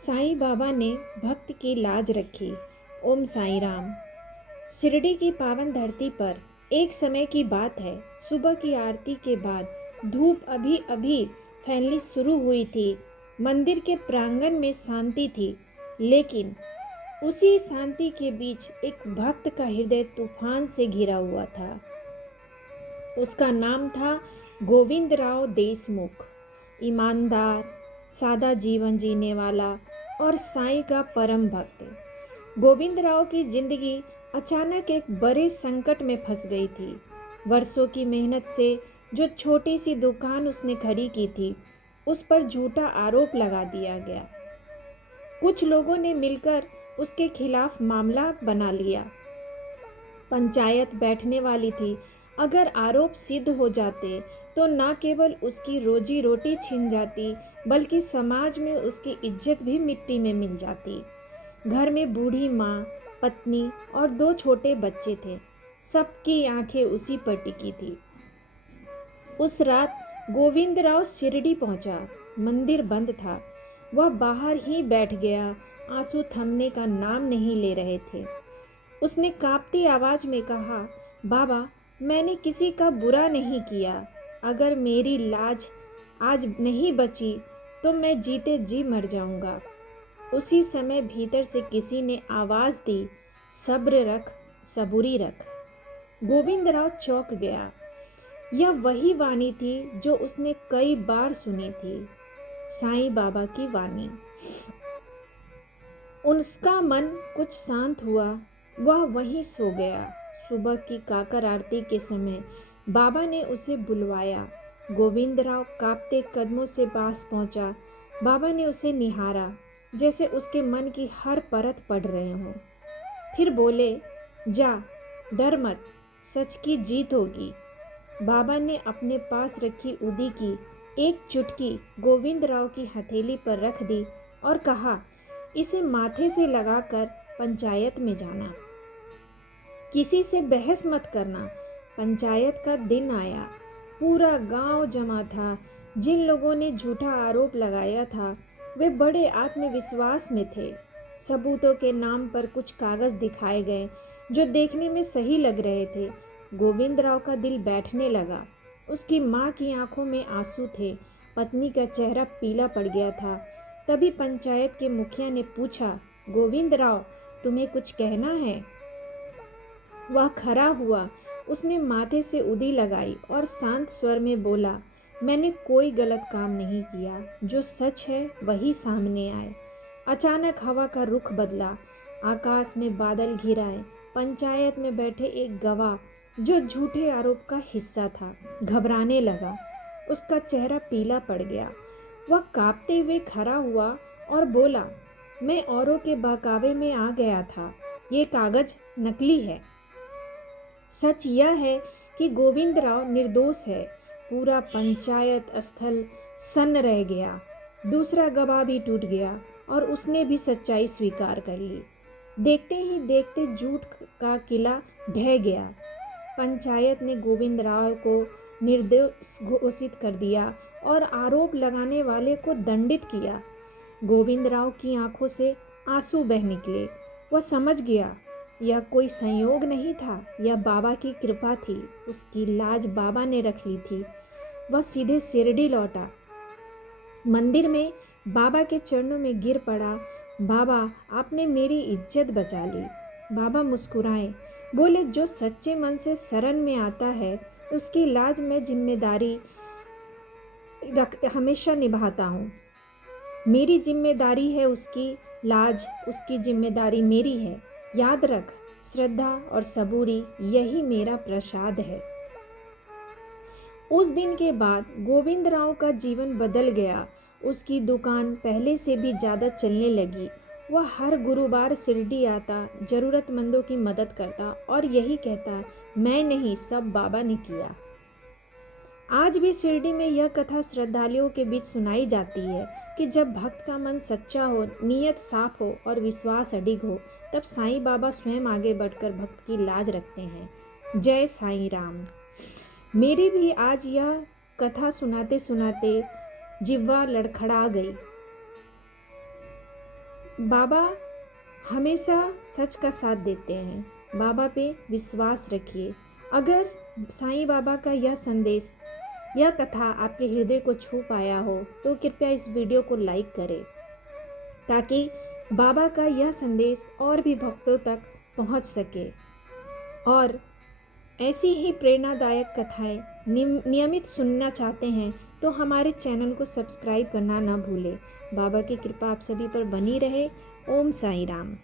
साईं बाबा ने भक्त की लाज रखी। ओम साईं राम। शिरडी की पावन धरती पर एक समय की बात है। सुबह की आरती के बाद धूप अभी अभी फैलनी शुरू हुई थी। मंदिर के प्रांगण में शांति थी, लेकिन उसी शांति के बीच एक भक्त का हृदय तूफान से घिरा हुआ था। उसका नाम था गोविंदराव देशमुख। ईमानदार, सादा जीवन जीने वाला और साईं का परम भक्त। गोविंदराव की जिंदगी अचानक एक बड़े संकट में फंस गई थी। वर्षों की मेहनत से जो छोटी सी दुकान उसने खड़ी की थी, उस पर झूठा आरोप लगा दिया गया। कुछ लोगों ने मिलकर उसके खिलाफ मामला बना लिया। पंचायत बैठने वाली थी। अगर आरोप सिद्ध हो जाते तो न केवल उसकी रोजी रोटी छिन जाती, बल्कि समाज में उसकी इज्जत भी मिट्टी में मिल जाती। घर में बूढ़ी माँ, पत्नी और 2 छोटे बच्चे थे। सबकी आंखें उसी पर टिकी थी। उस रात गोविंदराव शिरडी पहुंचा। मंदिर बंद था। वह बाहर ही बैठ गया। आंसू थमने का नाम नहीं ले रहे थे। उसने कांपती आवाज में कहा, बाबा, मैंने किसी का बुरा नहीं किया। अगर मेरी लाज आज नहीं बची तो मैं जीते जी मर जाऊंगा। उसी समय भीतर से किसी ने आवाज दी, सब्र रख, सबूरी रख। गोविंदराव चौंक गया। यह वही वाणी थी जो उसने कई बार सुनी थी, साईं बाबा की वाणी। उसका मन कुछ शांत हुआ। वह वहीं सो गया। सुबह की काकर आरती के समय बाबा ने उसे बुलवाया। गोविंदराव कांपते कदमों से पास पहुंचा। बाबा ने उसे निहारा, जैसे उसके मन की हर परत पढ़ रहे हों। फिर बोले, जा, डर मत, सच की जीत होगी। बाबा ने अपने पास रखी उदी की एक चुटकी गोविंदराव की हथेली पर रख दी और कहा, इसे माथे से लगाकर पंचायत में जाना। किसी से बहस मत करना। पंचायत का दिन आया। पूरा गांव जमा था। जिन लोगों ने झूठा आरोप लगाया था, वे बड़े आत्मविश्वास में थे। सबूतों के नाम पर कुछ कागज दिखाए गए जो देखने में सही लग रहे थे। गोविंदराव का दिल बैठने लगा। उसकी माँ की आंखों में आंसू थे। पत्नी का चेहरा पीला पड़ गया था। तभी पंचायत के मुखिया ने पूछा, गोविंदराव, तुम्हें कुछ कहना है? वह खड़ा हुआ। उसने माथे से उदी लगाई और शांत स्वर में बोला, मैंने कोई गलत काम नहीं किया। जो सच है वही सामने आए। अचानक हवा का रुख बदला। आकाश में बादल घिर आए। पंचायत में बैठे एक गवाह, जो झूठे आरोप का हिस्सा था, घबराने लगा। उसका चेहरा पीला पड़ गया। वह कांपते हुए खड़ा हुआ और बोला, मैं औरों के बहकावे में आ गया था। ये कागज नकली है। सच यह है कि गोविंदराव निर्दोष है। पूरा पंचायत स्थल सन्न रह गया। दूसरा गवाह भी टूट गया और उसने भी सच्चाई स्वीकार कर ली। देखते ही देखते झूठ का किला ढह गया। पंचायत ने गोविंदराव को निर्दोष घोषित कर दिया और आरोप लगाने वाले को दंडित किया। गोविंदराव की आंखों से आंसू बह निकले। वह समझ गया, यह कोई संयोग नहीं था, यह बाबा की कृपा थी। उसकी लाज बाबा ने रख ली थी। वह सीधे शिरडी लौटा। मंदिर में बाबा के चरणों में गिर पड़ा। बाबा, आपने मेरी इज्जत बचा ली। बाबा मुस्कुराए, बोले, जो सच्चे मन से शरण में आता है, उसकी लाज में जिम्मेदारी हमेशा निभाता हूँ। मेरी जिम्मेदारी है उसकी लाज, उसकी जिम्मेदारी मेरी है। याद रख, श्रद्धा और सबूरी यही मेरा प्रसाद है। उस दिन के बाद गोविंदराव का जीवन बदल गया। उसकी दुकान पहले से भी ज़्यादा चलने लगी। वह हर गुरुवार शिरडी आता, ज़रूरतमंदों की मदद करता और यही कहता, मैं नहीं, सब बाबा ने किया। आज भी शिरडी में यह कथा श्रद्धालुओं के बीच सुनाई जाती है कि जब भक्त का मन सच्चा हो, नीयत साफ हो और विश्वास अडिग हो, तब साईं बाबा स्वयं आगे बढ़कर भक्त की लाज रखते हैं। जय साईं राम। मेरी भी आज यह कथा सुनाते सुनाते जिह्वा लड़खड़ा गई। बाबा हमेशा सच का साथ देते हैं। बाबा पे विश्वास रखिए। अगर साईं बाबा का यह संदेश, यह कथा आपके हृदय को छू पाया हो तो कृपया इस वीडियो को लाइक करें, ताकि बाबा का यह संदेश और भी भक्तों तक पहुंच सके। और ऐसी ही प्रेरणादायक कथाएं नियमित सुनना चाहते हैं तो हमारे चैनल को सब्सक्राइब करना ना भूलें। बाबा की कृपा आप सभी पर बनी रहे। ओम साईं राम।